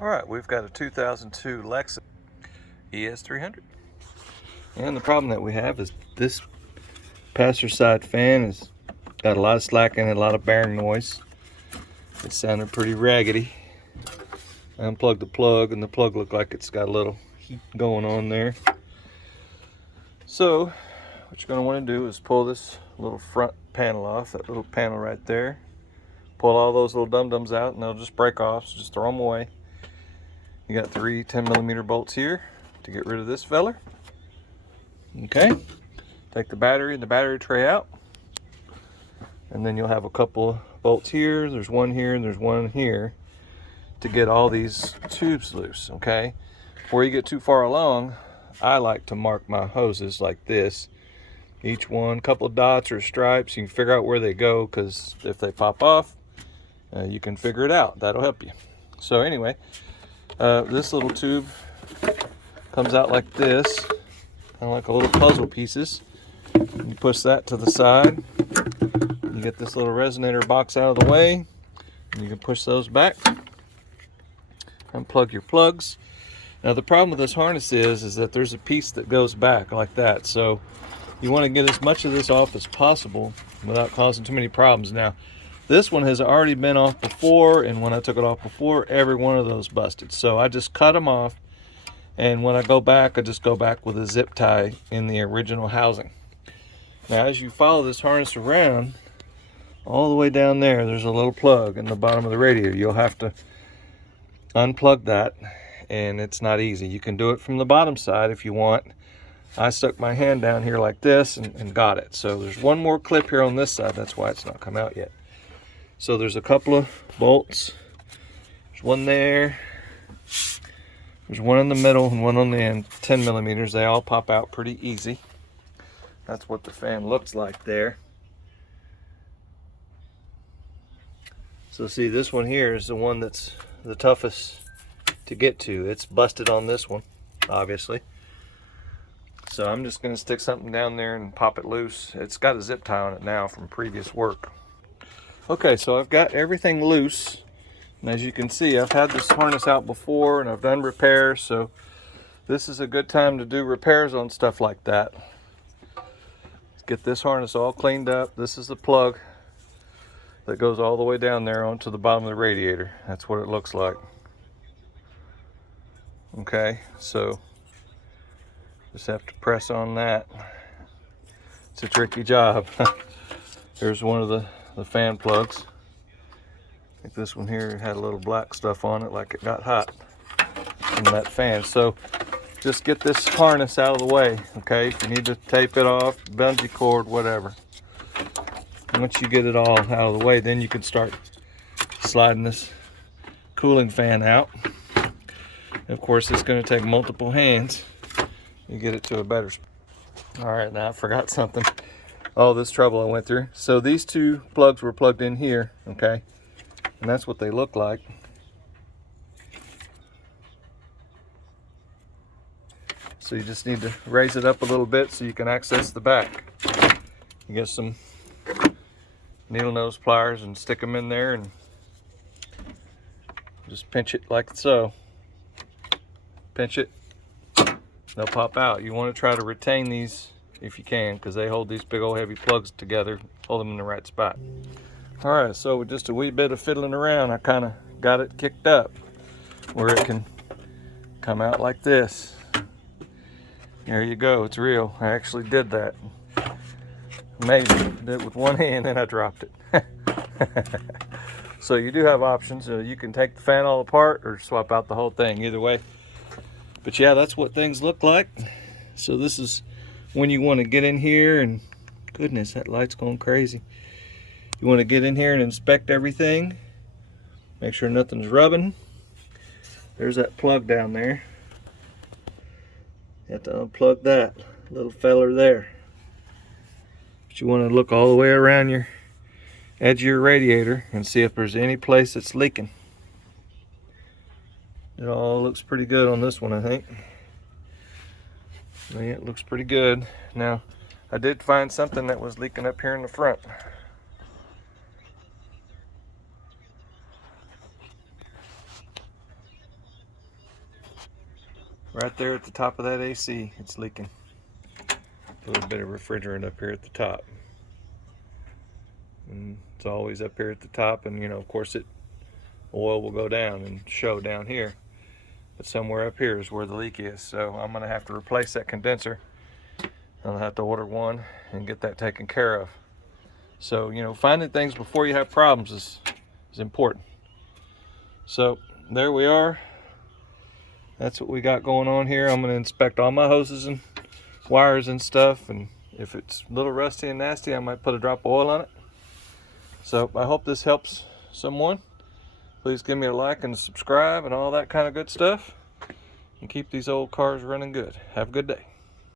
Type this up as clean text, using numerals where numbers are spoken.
Alright, we've got a 2002 Lexus ES300. And the problem that we have is this passenger side fan has got a lot of slack in it, a lot of bearing noise. It sounded pretty raggedy. I unplugged the plug and the plug looked like it's got a little heat going on there. So what you're going to want to do is pull this little front panel off, that little panel right there. Pull all those little dum-dums out and they'll just break off, so just throw them away. You got 3 10mm bolts here to get rid of this feller. Okay, take the battery and the battery tray out, and then you'll have a couple of bolts here. There's one here and there's one here to get all these tubes loose. Okay, before you get too far along, I like to mark my hoses like this. Each one, couple of dots or stripes. You can figure out where they go, because if they pop off, you can figure it out. That'll help you. So anyway, this little tube comes out like this, kind of like a little puzzle pieces. You push that to the side. You get this little resonator box out of the way, and you can push those back. Unplug your plugs. Now the problem with this harness is that there's a piece that goes back like that. So you want to get as much of this off as possible without causing too many problems. Now this one has already been off before, and when I took it off before, every one of those busted. So I just cut them off, and when I go back, I just go back with a zip tie in the original housing. Now as you follow this harness around, all the way down there, there's a little plug in the bottom of the radiator. You'll have to unplug that, and it's not easy. You can do it from the bottom side if you want. I stuck my hand down here like this and got it. So there's one more clip here on this side. That's why it's not come out yet. So there's a couple of bolts. There's one there. There's one in the middle and one on the end, 10mm. They all pop out pretty easy. That's what the fan looks like there. So see, this one here is the one that's the toughest to get to. It's busted on this one, obviously. So I'm just going to stick something down there and pop it loose. It's got a zip tie on it now from previous work. Okay, so I've got everything loose, and as you can see, I've had this harness out before and I've done repairs, so this is a good time to do repairs on stuff like that. Let's get this harness all cleaned up. This is the plug that goes all the way down there onto the bottom of the radiator. That's what it looks like. Okay, so just have to press on that. It's a tricky job. Here's one of the fan plugs. I think this one here had a little black stuff on it, like it got hot from that fan. So just get this harness out of the way, okay? If you need to tape it off, bungee cord, whatever. Once you get it all out of the way, then you can start sliding this cooling fan out. And of course, it's going to take multiple hands to get it to a better spot. All right, now I forgot something. All this trouble I went through. So these two plugs were plugged in here, okay? And that's what they look like. So you just need to raise it up a little bit so you can access the back. You get some needle nose pliers and stick them in there and just pinch it like so. Pinch it, they'll pop out. You want to try to retain these if you can, because they hold these big old heavy plugs together, hold them in the right spot. All right, so with just a wee bit of fiddling around, I kind of got it kicked up where it can come out like this. There you go, it's real. I actually did that. Amazing. Did it with one hand, then I dropped it. So you do have options. You can take the fan all apart or swap out the whole thing, either way. But yeah, that's what things look like. So this is when you want to get in here, and goodness, that light's going crazy. You want to get in here and inspect everything. Make sure nothing's rubbing. There's that plug down there. You have to unplug that little feller there. But you want to look all the way around your edge of your radiator and see if there's any place that's leaking. It all looks pretty good on this one, I think. Yeah, it looks pretty good. Now, I did find something that was leaking up here in the front. right there at the top of that AC, it's leaking. A little bit of refrigerant up here at the top. And it's always up here at the top, and you know, of course, oil will go down and show down here. But somewhere up here is where the leak is. So I'm gonna have to replace that condenser. I'll have to order one and get that taken care of. So, you know, finding things before you have problems is important. So there we are. That's what we got going on here. I'm gonna inspect all my hoses and wires and stuff, and if it's a little rusty and nasty, I might put a drop of oil on it. So I hope this helps someone. Please give me a like and subscribe and all that kind of good stuff, and keep these old cars running good. Have a good day.